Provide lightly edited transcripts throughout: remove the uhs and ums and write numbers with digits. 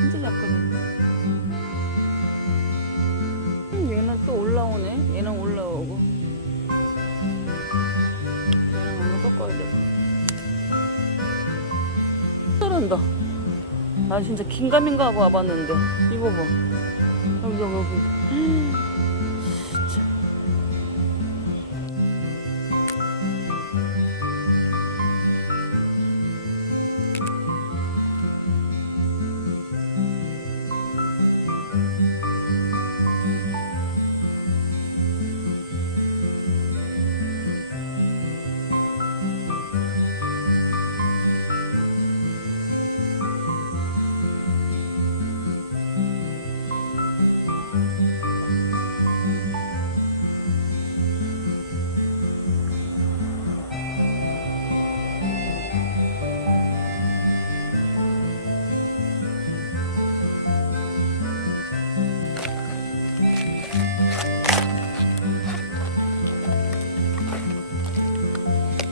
진짜 작거든. 얘는 또 올라오네. 얘는 올라오고. 얘는 오늘 꺾어야 돼. 잘한다. 나 진짜 긴가민가 하고 와봤는데. 이거 봐. 여기. 진짜.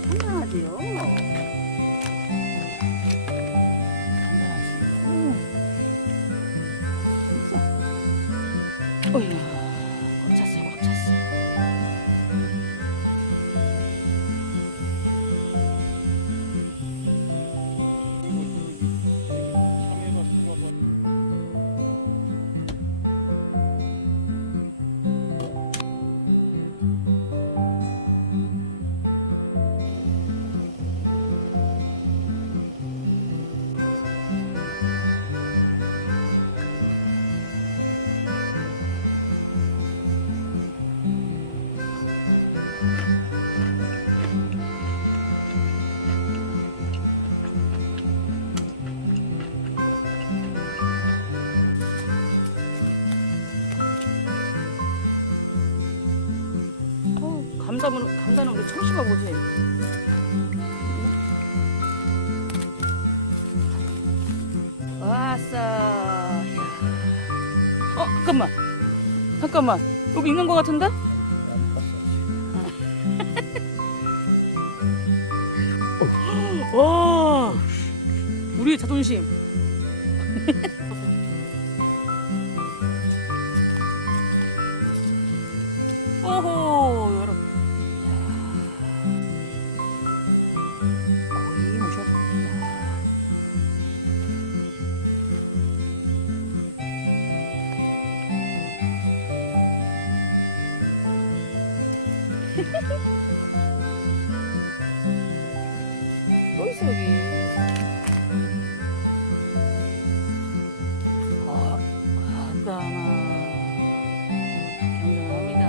하나지요. 어이야, 꽉 찼어, 꽉 찼어. 감자는 우리 처음 씹어보지. 와싸. 잠깐만. 여기 있는 거 같은데? 와, 우리의 자존심. 오호, 여러분. 거의 모셔줍니다. 또 있어, 여기. 아까 건강합니다.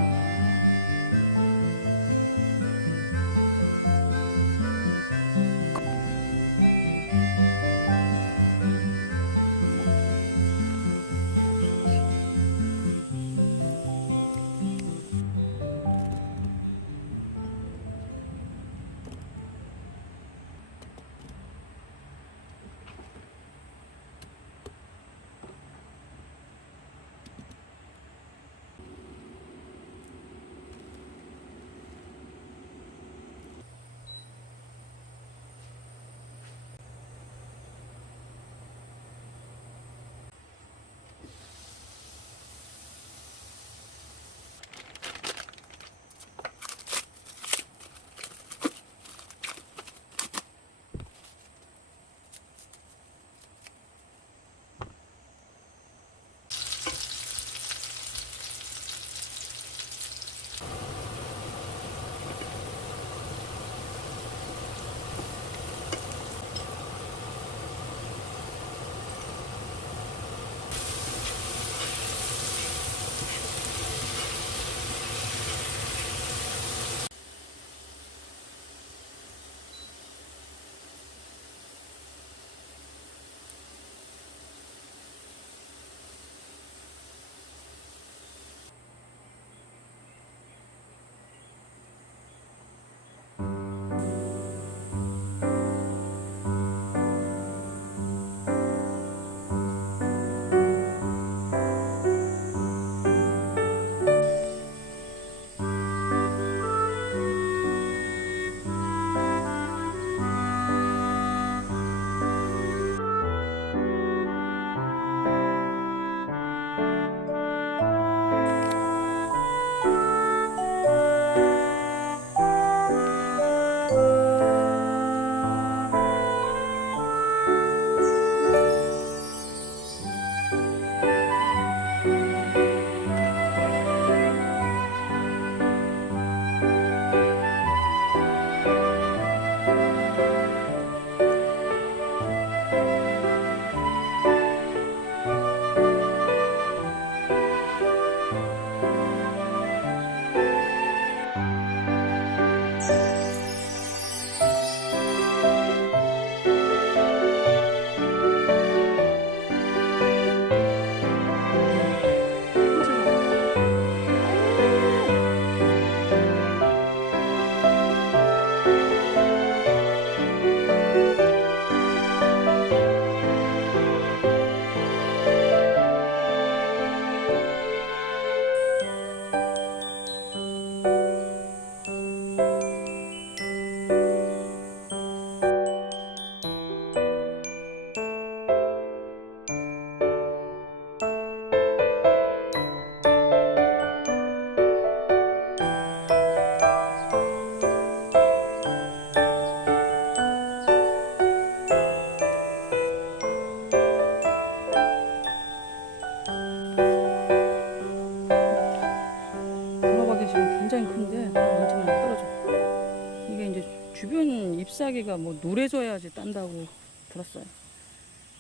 잎사귀가 뭐 노래져야지 딴다고 들었어요.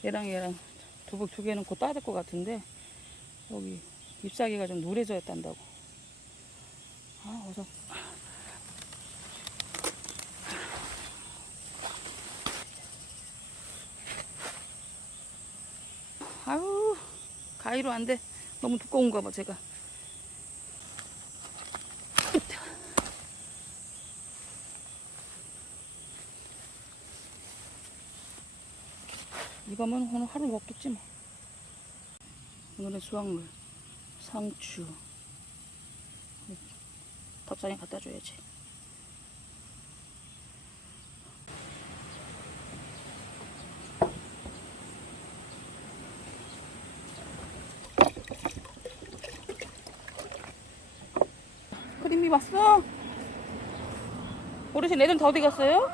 얘랑 두부 두 개는 곧 따야 될 것 같은데 여기 잎사귀가 좀 노래져야 딴다고. 아 어서. 아유 가위로 안 돼. 너무 두꺼운가 봐 제가. 이거면 오늘 하루 먹겠지 뭐. 오늘의 수확물 상추 덕산에 갖다 줘야지. 크림이 왔어? 어르신 애들 다 어디 갔어요?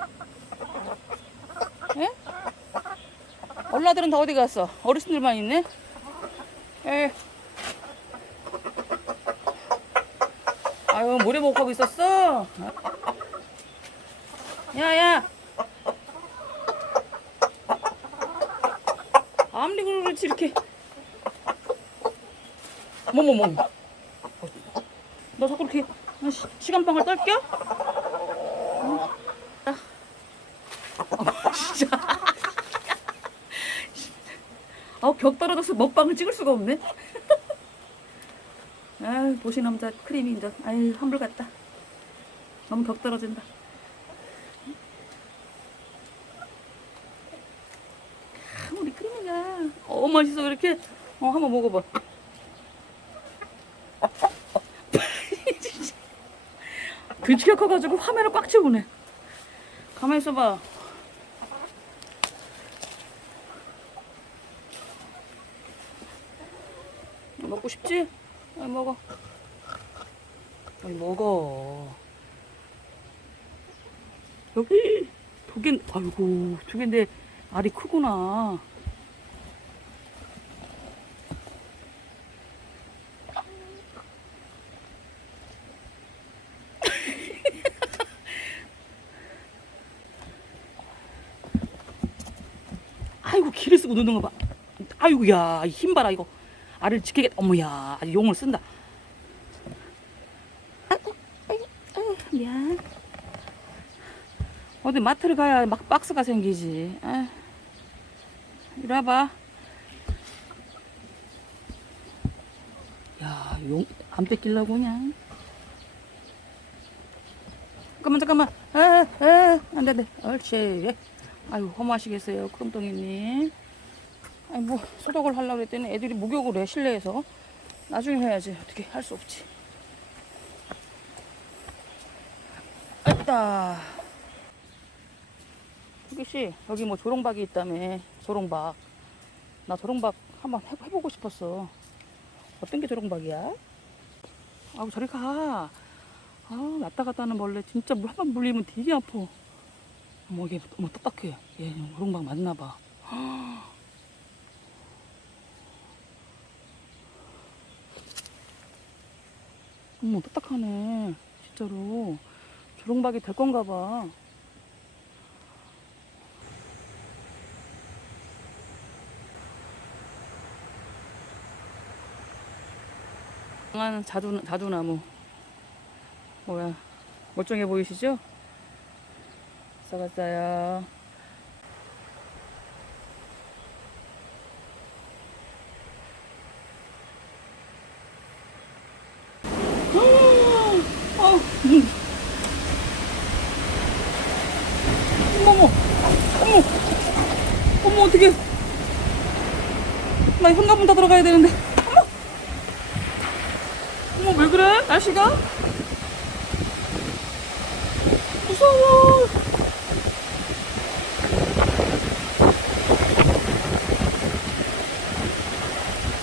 예? 얼라들은 다 어디 갔어? 어르신들만 있네? 에. 아유 모래 먹고 있었어? 야야 아무리 그렇지 이렇게 뭐뭐뭐 너 자꾸 이렇게 시간빵을 떨겨? 어? 진짜 벽 떨어져서 먹방을 찍을 수가 없네. 아유 보시남자 크림이 이제 아유 환불 같다. 너무 벽 떨어진다. 우리 크림이가 맛있어. 이렇게 한번 먹어봐. 등치가 커가지고 화면을 꽉 채우네. 가만히 있어봐. 먹고 싶지? 아이 먹어. 아이 먹어. 여기 두 개, 아이고 두 개인데 알이 크구나. 아이고 기를 쓰고 넣는 거 봐. 아이고 야 힘 봐라 이거. 알을 지키겠다. 어머야 아주 용을 쓴다. 미안. 어디 마트를 가야 막 박스가 생기지. 이리 와봐. 야, 용 안 뺏기려고 그냥. 잠깐만. 안 돼. 옳지. 아유, 허무하시겠어요, 크롱덩이님. 아니, 뭐, 소독을 하려고 했더니 애들이 목욕을 해, 실내에서. 나중에 해야지. 어떻게 할 수 없지. 아따. 후기씨, 여기 뭐 조롱박이 있다며. 조롱박. 나 조롱박 한번 해보고 싶었어. 어떤 게 조롱박이야? 아우, 저리 가. 아우, 왔다 갔다 하는 벌레. 진짜 물 한 번 물리면 되게 아파. 어머, 이게 너무 딱딱해. 얘 조롱박 맞나봐. 어머, 딱딱하네. 진짜로. 조롱박이 될 건가 봐. 강한 자두나무. 뭐야, 멀쩡해 보이시죠? 썩었어요. 어머, 어떡해. 나 현관문 다 들어가야 되는데. 어머, 왜 그래? 날씨가? 무서워.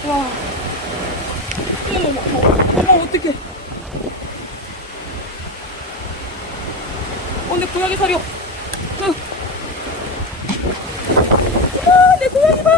와. 어머, 어떡해. 내 고양이 살이요. 내 고양이 봐.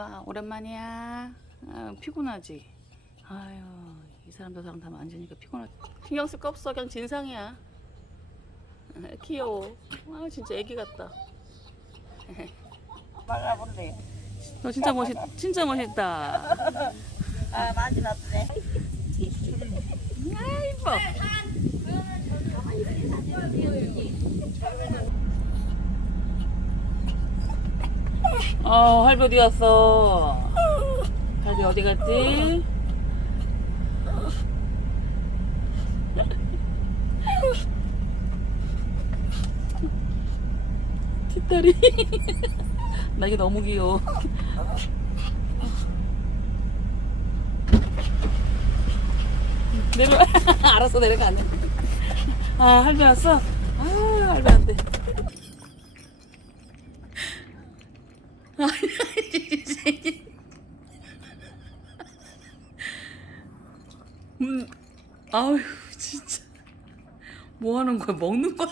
여봐, 오랜만이야. 피곤하지? 아유, 이 사람 저 사람 다 만지니까 피곤하지. 신경 쓸 거 없어. 그냥 진상이야. 귀여워. 진짜 애기 같다. 말라본데. 너 진짜 멋있다. 많이 났네. 이뻐. 할비 어디 갔어? 할비 어디 갔지? 뒷다리. 나 이게 너무 귀여워. 내려. 알았어, 내려가네. 할비 왔어? 할비한테. 아유, 진짜. 뭐 하는 거야? 먹는 거야?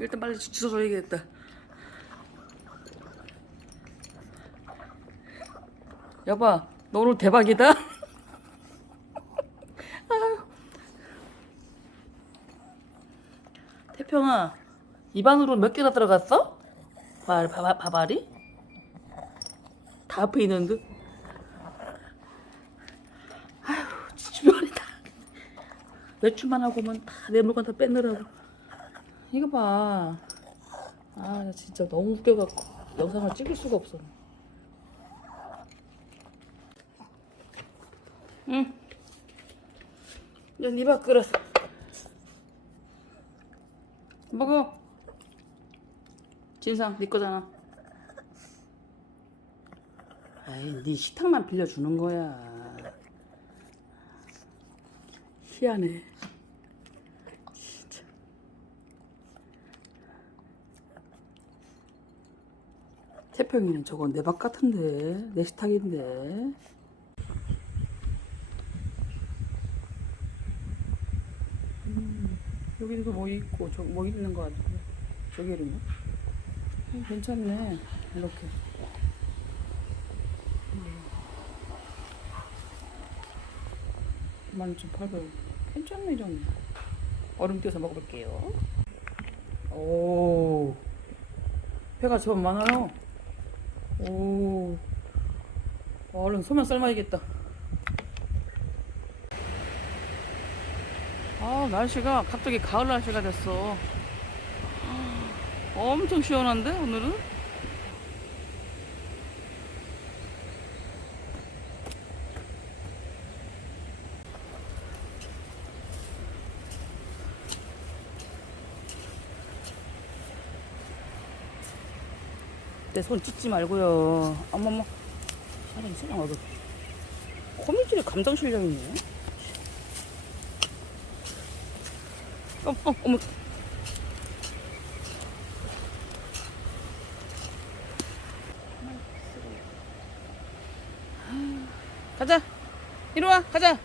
일단 빨리 주워 줘야겠다. 여봐, 너 오늘 대박이다. 아유. 태평아, 입안으로 몇 개나 들어갔어? 밥알이? 다 앞에 있는 듯. 아유, 주변에 다 외출만 하고만 다 내 물건 다 뺏느라고. 이거 봐. 나 진짜 너무 웃겨갖고 영상을 찍을 수가 없어. 응. 네 밥그릇 먹어. 진상 네 거잖아. 아이, 네 식탁만 빌려주는 거야. 희한해. 진짜. 태평이는 저건 내 밥 같은데, 내 식탁인데. 여기도 뭐 있고, 저 뭐 있는 거 같은데. 저기 이런가? 괜찮네. 이렇게. 16,800원. 괜찮네, 이 정도. 얼음 띄워서 먹어볼게요. 오, 회가 저 많아요. 오, 얼른 소면 삶아야겠다. 날씨가 갑자기 가을 날씨가 됐어. 엄청 시원한데, 오늘은? 내 손 찢지 말고요. 어머머. 사람이 세상 어둡. 코미줄에 감정 실려있네. 어머. 가자. 이리 와. 가자.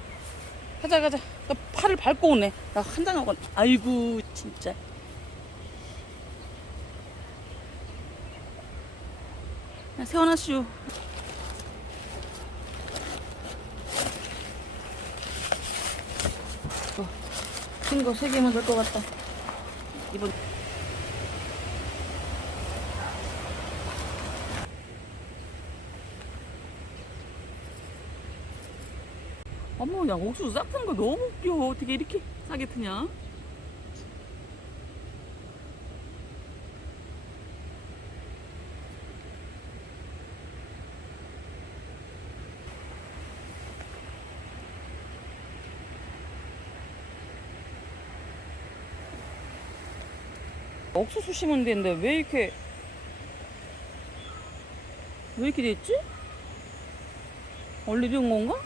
가자. 너 팔을 밟고 오네. 나 한장하고. 아이고, 진짜. 세원아슈. 큰 거 3개면 될 것 같다. 이번. 어머, 야, 옥수수 싹 트는 거 너무 웃겨. 어떻게 이렇게 싸게 트냐? 옥수수 심은 데인데 왜 이렇게 됐지? 원래 이런 건가?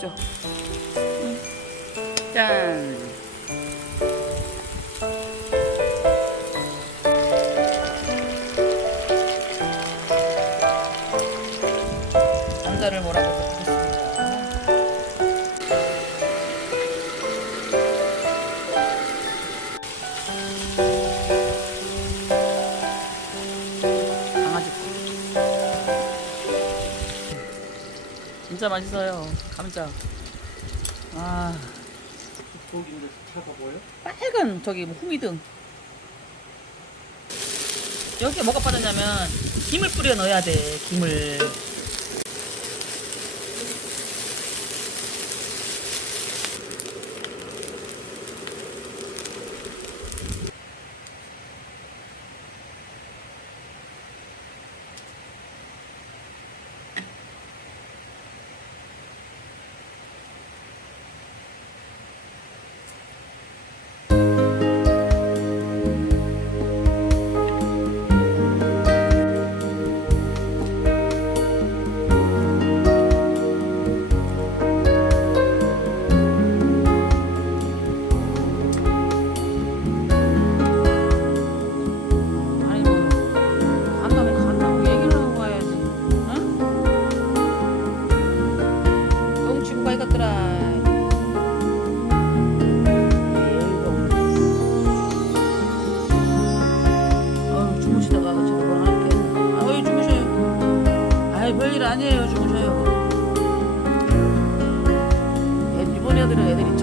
맛있죠? 짠. 감자를 몰아서 넣겠습니다. 강아지 진짜 맛있어요. 감자. 아, 거기 이제 차가 뭐예요? 빨간 저기 뭐 후미등. 여기에 뭐가 빠졌냐면 김을 뿌려 넣어야 돼. 김을. 아니 뭐 간다면 간다고 얘기를 하고 가야지. 응? 똥치고 가 이것들아. 아유 주무시다가 제가 뭘 할게. 아유 주무셔요. 아유 별일 아니에요. 주무셔요. 이번 애들은 애들이